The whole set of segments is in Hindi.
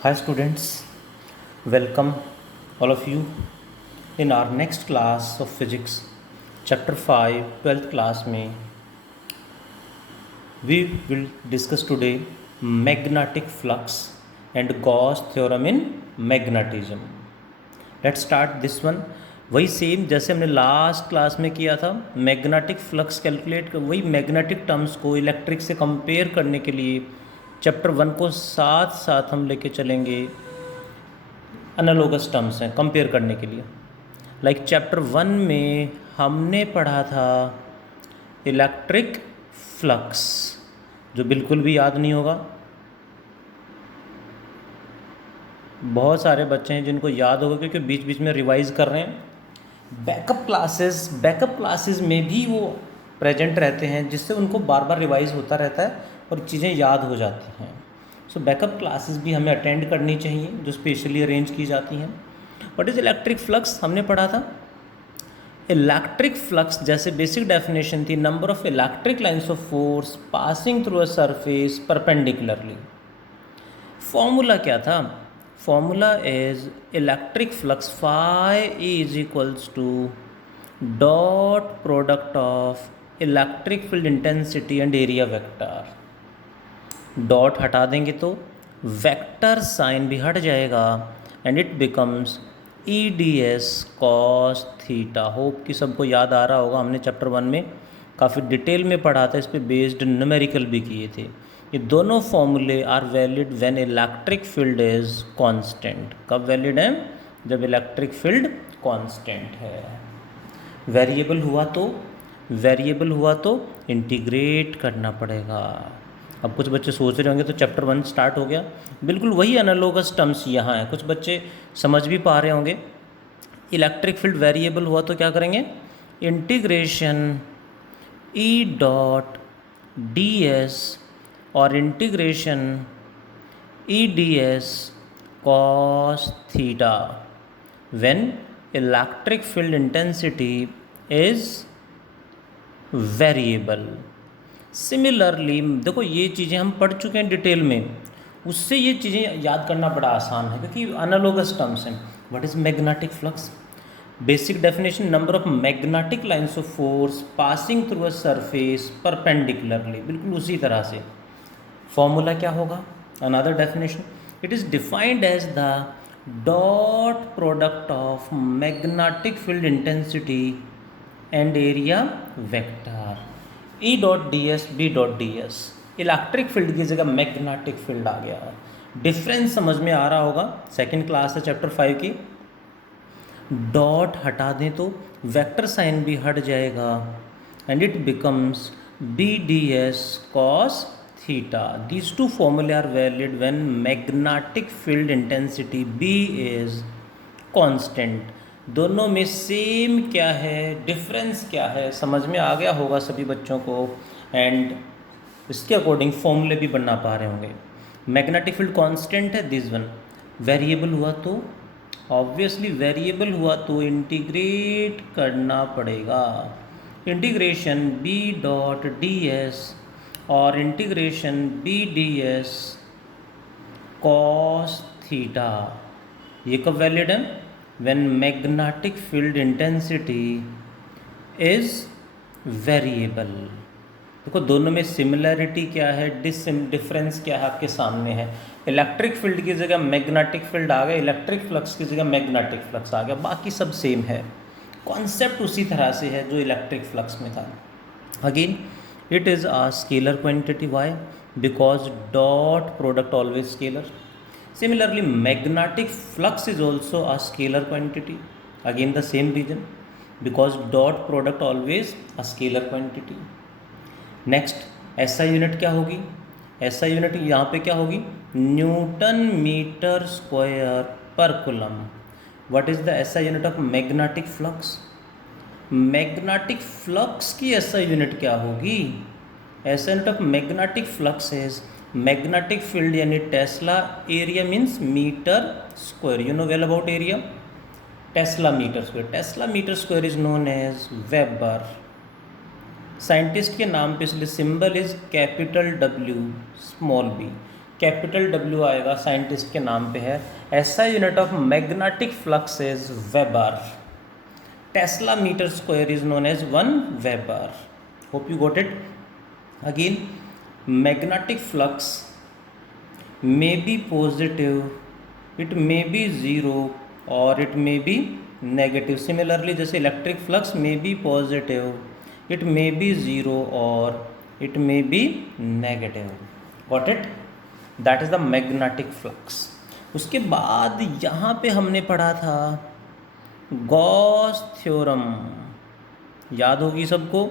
Hi students, welcome all of you in our next class of physics, chapter 5, 12th class में we will discuss today magnetic flux and Gauss theorem in magnetism. Let's start this one. वही सेम जैसे हमने लास्ट क्लास में किया था, मैग्नेटिक फ्लक्स कैलकुलेट कर वही मैग्नेटिक टर्म्स को इलेक्ट्रिक से कंपेयर करने के लिए चैप्टर 1 को साथ साथ हम लेके चलेंगे। एनालॉगस टर्म्स हैं कंपेयर करने के लिए। लाइक चैप्टर 1 में हमने पढ़ा था इलेक्ट्रिक फ्लक्स, जो बिल्कुल भी याद नहीं होगा। बहुत सारे बच्चे हैं जिनको याद होगा क्योंकि बीच बीच में रिवाइज कर रहे हैं। बैकअप क्लासेस में भी वो प्रेजेंट रहते हैं, जिससे उनको बार बार रिवाइज होता रहता है और चीज़ें याद हो जाती हैं। सो बैकअप क्लासेस भी हमें अटेंड करनी चाहिए, जो स्पेशली अरेंज की जाती हैं। व्हाट इज़ इलेक्ट्रिक फ्लक्स हमने पढ़ा था। इलेक्ट्रिक फ्लक्स जैसे बेसिक डेफिनेशन थी, number of electric lines of force passing through a surface perpendicularly. Formula क्या था? Formula is electric flux phi is equals to dot product of electric field intensity and area vector. Dot हटा देंगे तो वेक्टर साइन भी हट जाएगा and it becomes E D S cos theta. Hope कि सबको याद आ रहा होगा, हमने चैप्टर 1 में काफ़ी डिटेल में पढ़ा था, इस पर बेस्ड न्यूमेरिकल भी किए थे। ये दोनों फॉर्मूले are valid when electric field is constant. कब वैलिड है? जब इलेक्ट्रिक फील्ड कांस्टेंट है। वेरिएबल हुआ तो इंटीग्रेट करना पड़ेगा। अब कुछ बच्चे सोच रहे होंगे तो चैप्टर 1 स्टार्ट हो गया। बिल्कुल वही एनालॉगस टर्म्स यहाँ हैं, कुछ बच्चे समझ भी पा रहे होंगे। इलेक्ट्रिक फील्ड वेरिएबल हुआ तो क्या करेंगे? Integration E dot D S और integration E D S cos theta when electric field intensity is variable. Similarly देखो, ये चीज़ें हम पढ़ चुके हैं डिटेल में, उससे ये चीज़ें याद करना बड़ा आसान है क्योंकि एनालॉगस टर्म्स हैं। What is magnetic flux? Basic definition, number of magnetic lines of force passing through a surface perpendicularly. बिल्कुल उसी तरह से फॉर्मूला क्या होगा? Another definition, it is defined as the dot product of magnetic field intensity and area vector. E dot D S B dot D S, electric field की जगह मैग्नेटिक फील्ड आ गया। डिफरेंस समझ में आ रहा होगा, सेकेंड क्लास है चैप्टर 5 की। डॉट हटा दें तो वेक्टर साइन भी हट जाएगा and it becomes B D S cos theta. These two फॉर्मूले are valid when magnetic field intensity B is constant. दोनों में सेम क्या है, डिफरेंस क्या है, समझ में आ गया होगा सभी बच्चों को। एंड इसके अकॉर्डिंग फॉर्मूले भी बनना पा रहे होंगे। मैग्नेटिक फील्ड कांस्टेंट है, दिस वन। वेरिएबल हुआ तो ऑब्वियसली वेरिएबल हुआ तो इंटीग्रेट करना पड़ेगा। Integration B dot D S और integration B D S cos theta. ये कब वैलिड है? when magnetic field intensity is variable। देखो दोनों में सिमिलैरिटी क्या है, डिफरेंस क्या है आपके सामने है। इलेक्ट्रिक फील्ड की जगह मैग्नेटिक फील्ड आ गया, इलेक्ट्रिक फ्लक्स की जगह मैग्नेटिक फ्लक्स आ गया, बाकी सब सेम है। कॉन्सेप्ट उसी तरह से है जो इलेक्ट्रिक फ्लक्स में था। Again it is a scalar quantity. Why? Because dot product always scalar. Similarly, magnetic flux is also a scalar quantity. Again the same reason, because dot product always a scalar quantity. Next, SI unit क्या होगी? SI यूनिट यहाँ पे क्या होगी? Newton metre square per coulomb. What is the SI unit of magnetic flux? Magnetic flux की SI यूनिट क्या होगी? SI unit of magnetic flux is magnetic field यानी tesla, area means metre square. You know well about area, tesla metre square. Tesla metre square is known as weber. Scientist के नाम पे इसलिए symbol is capital W small b। Capital W आएगा, साइंटिस्ट के नाम पे है। SI unit of magnetic flux is weber. Tesla metre square is known as 1 weber. Hope you got it. Again magnetic flux may be positive, it may be zero or it may be negative. Similarly जैसे electric flux may be positive, it may be zero or it may be negative. Got it? That is the magnetic flux. उसके बाद यहाँ पे हमने पढ़ा था गॉस थ्योरम, याद होगी सबको,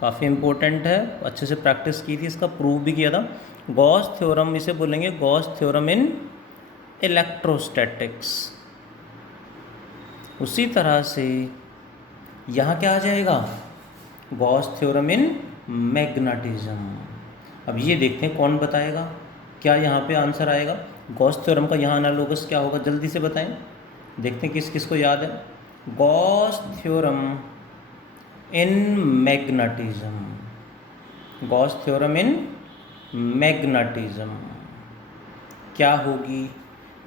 काफ़ी इम्पोर्टेंट है, अच्छे से प्रैक्टिस की थी, इसका प्रूव भी किया था। गॉस थ्योरम इसे बोलेंगे गॉस थ्योरम इन इलेक्ट्रोस्टैटिक्स। उसी तरह से यहाँ क्या आ जाएगा, गॉस थ्योरम इन मैग्नेटिज्म। अब ये देखते हैं कौन बताएगा, क्या यहाँ पे आंसर आएगा। गॉस थ्योरम का यहाँ एनालोगस क्या होगा, जल्दी से बताएं, देखते हैं किस किस को याद है। Gauss theorem in magnetism, Gauss theorem in magnetism क्या होगी।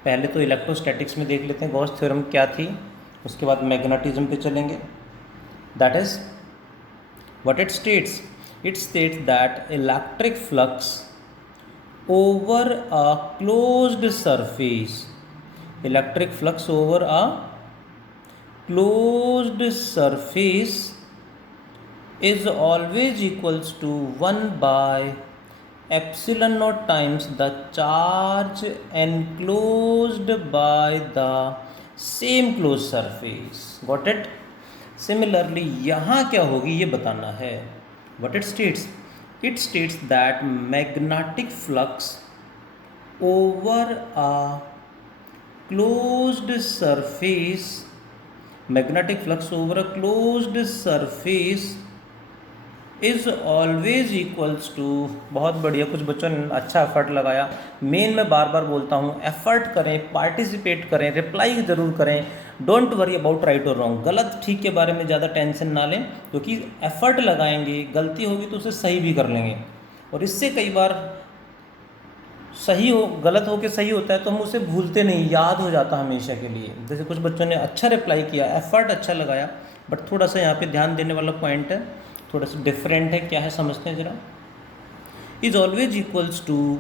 पहले तो इलेक्ट्रोस्टैटिक्स में देख लेते हैं गॉस थ्योरम क्या थी, उसके बाद मैग्नेटिज्म पे चलेंगे। That is what it states, it states that electric flux over a closed surface, electric flux over a closed surface is always equals to 1 by epsilon naught times the charge enclosed by the same closed surface. Got it? Similarly यहाँ क्या होगी ये बताना है। What it states? It states that magnetic flux over a closed surface, magnetic flux over a closed surface is always equals to, बहुत बढ़िया, कुछ बच्चों ने अच्छा एफर्ट लगाया। मेन मैं बार बार बोलता हूँ, एफर्ट करें, पार्टिसिपेट करें, रिप्लाई ज़रूर करें। डोंट वरी अबाउट राइट और रॉन्ग, गलत ठीक के बारे में ज़्यादा टेंशन ना लें, क्योंकि एफर्ट लगाएंगे, गलती होगी तो उसे सही भी कर लेंगे। और इससे कई बार सही हो, गलत हो के सही होता है तो हम उसे भूलते नहीं, याद हो जाता हमेशा के लिए। जैसे कुछ बच्चों ने अच्छा रिप्लाई किया, एफर्ट अच्छा लगाया, बट थोड़ा सा यहाँ पे ध्यान देने वाला पॉइंट है, थोड़ा सा डिफरेंट है। क्या है समझते हैं ज़रा। इज ऑलवेज इक्वल्स टू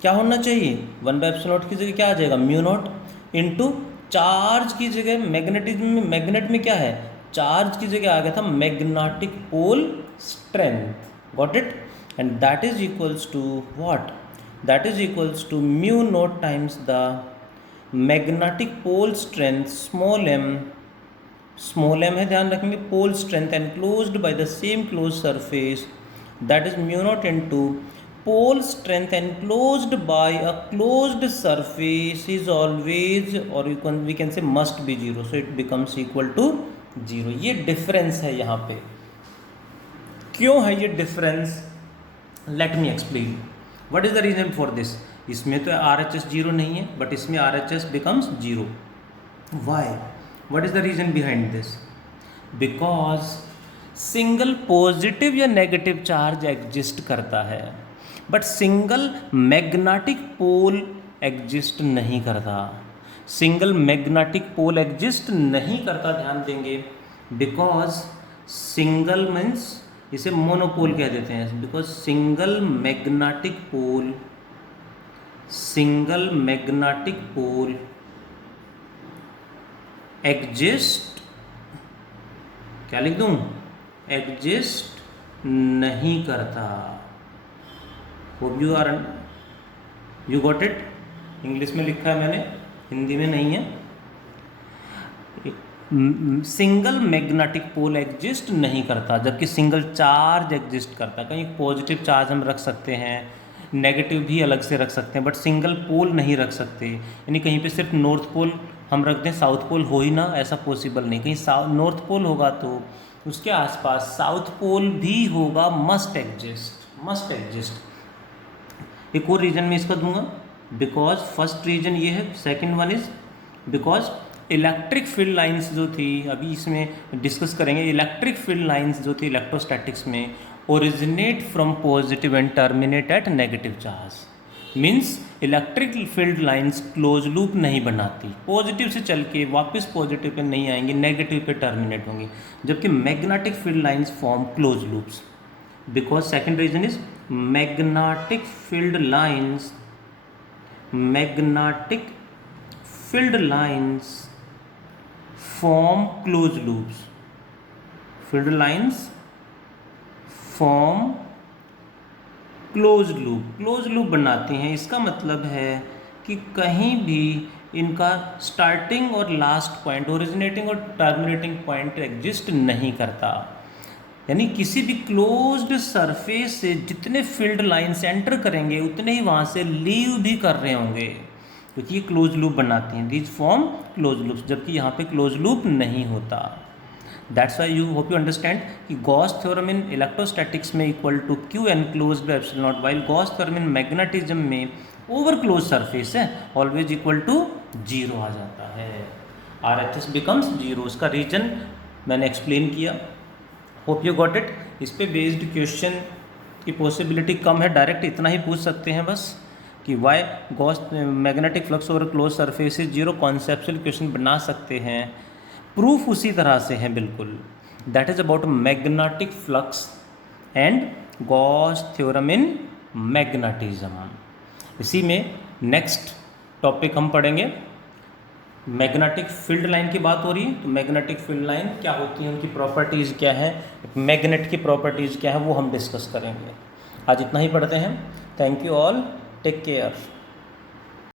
क्या होना चाहिए, 1 बाय एप्सिलॉन नॉट की जगह क्या आ जाएगा, म्यू नॉट इनटू चार्ज की जगह मैग्नेटिज्म में, मैग्नेट में क्या है, चार्ज की जगह आ गया था magnetic pole strength. Got it? And that is equals to what, that is equals to mu naught times the magnetic pole strength small M है, ध्यान रखेंगे, pole strength enclosed by the same close surface, that is mu naught into pole strength enclosed by a closed surface is always, और we can say must be zero, so it becomes equal to zero. ये डिफरेंस है यहाँ पे। क्यों है ये difference, let me explain what is the reason for this. इसमें तो RHS जीरो नहीं है, बट इसमें RHS becomes zero. Why, what is the reason behind this? Because single positive या नेगेटिव चार्ज एग्जिस्ट करता है, but single magnetic pole exist नहीं करता। सिंगल मैग्नेटिक पोल एग्जिस्ट नहीं करता, ध्यान देंगे, बिकॉज सिंगल मीन्स इसे मोनोपोल कह देते हैं, because single magnetic pole exist, क्या लिख दूं, एग्जिस्ट नहीं करता। Hope you got it. English में लिखा है मैंने, हिंदी में नहीं है। सिंगल मैग्नेटिक पोल एग्जिस्ट नहीं करता, जबकि सिंगल चार्ज एग्जिस्ट करता। कहीं पॉजिटिव चार्ज हम रख सकते हैं, नेगेटिव भी अलग से रख सकते हैं, बट सिंगल पोल नहीं रख सकते। यानी कहीं पे सिर्फ नॉर्थ पोल हम रख दें, साउथ पोल हो ही ना, ऐसा पॉसिबल नहीं। कहीं नॉर्थ पोल होगा तो उसके आसपास साउथ पोल भी होगा, मस्ट एग्जिस्ट। एक और रीजन मैं इसका दूंगा, बिकॉज फर्स्ट रीजन ये है, second one is because electric field lines जो थी, अभी इसमें डिस्कस करेंगे, इलेक्ट्रिक फील्ड लाइंस जो थी इलेक्ट्रोस्टैटिक्स में, originate from positive and terminate at negative charge. Means electric field lines close loop नहीं बनाती, पॉजिटिव से चल के वापस पॉजिटिव पे नहीं आएंगी, नेगेटिव पे टर्मिनेट होंगी, जबकि magnetic field lines form close loops. Because second reason is magnetic field lines form close loops, field lines form close loop बनाती हैं। इसका मतलब है कि कहीं भी इनका स्टार्टिंग और लास्ट पॉइंट, ओरिजिनेटिंग और टर्मिनेटिंग पॉइंट एग्जिस्ट नहीं करता, यानी किसी भी क्लोज्ड सरफेस से जितने फील्ड लाइंस एंटर करेंगे उतने ही वहाँ से लीव भी कर रहे होंगे, क्योंकि ये क्लोज लूप बनाती हैं, दीज फॉर्म क्लोज लूप्स, जबकि यहाँ पे क्लोज लूप नहीं होता। That's why you hope you understand कि गॉस थ्योरम इन इलेक्ट्रोस्टैटिक्स में equal to Q enclosed by epsilon naught, while Gauss theorem in magnetism में ओवर क्लोज सरफेस है ऑलवेज इक्वल टू जीरो आ जाता है, RHS बिकम्स जीरो। उसका रीजन मैंने एक्सप्लेन किया, होप यू गॉट इट। इस पे बेस्ड क्वेश्चन की पॉसिबिलिटी कम है, डायरेक्ट इतना ही पूछ सकते हैं बस कि why Gauss magnetic flux over close surface is zero, conceptual question बना सकते हैं। प्रूफ उसी तरह से है बिल्कुल, that is about magnetic flux and Gauss theorem in magnetism. इसी में नेक्स्ट टॉपिक हम पढ़ेंगे, मैग्नेटिक फील्ड लाइन की बात हो रही है, तो मैग्नेटिक फील्ड लाइन क्या होती है, उनकी प्रॉपर्टीज़ क्या है, मैग्नेट की प्रॉपर्टीज़ क्या है, वो हम डिस्कस करेंगे। आज इतना ही पढ़ते हैं। Thank you all, take care.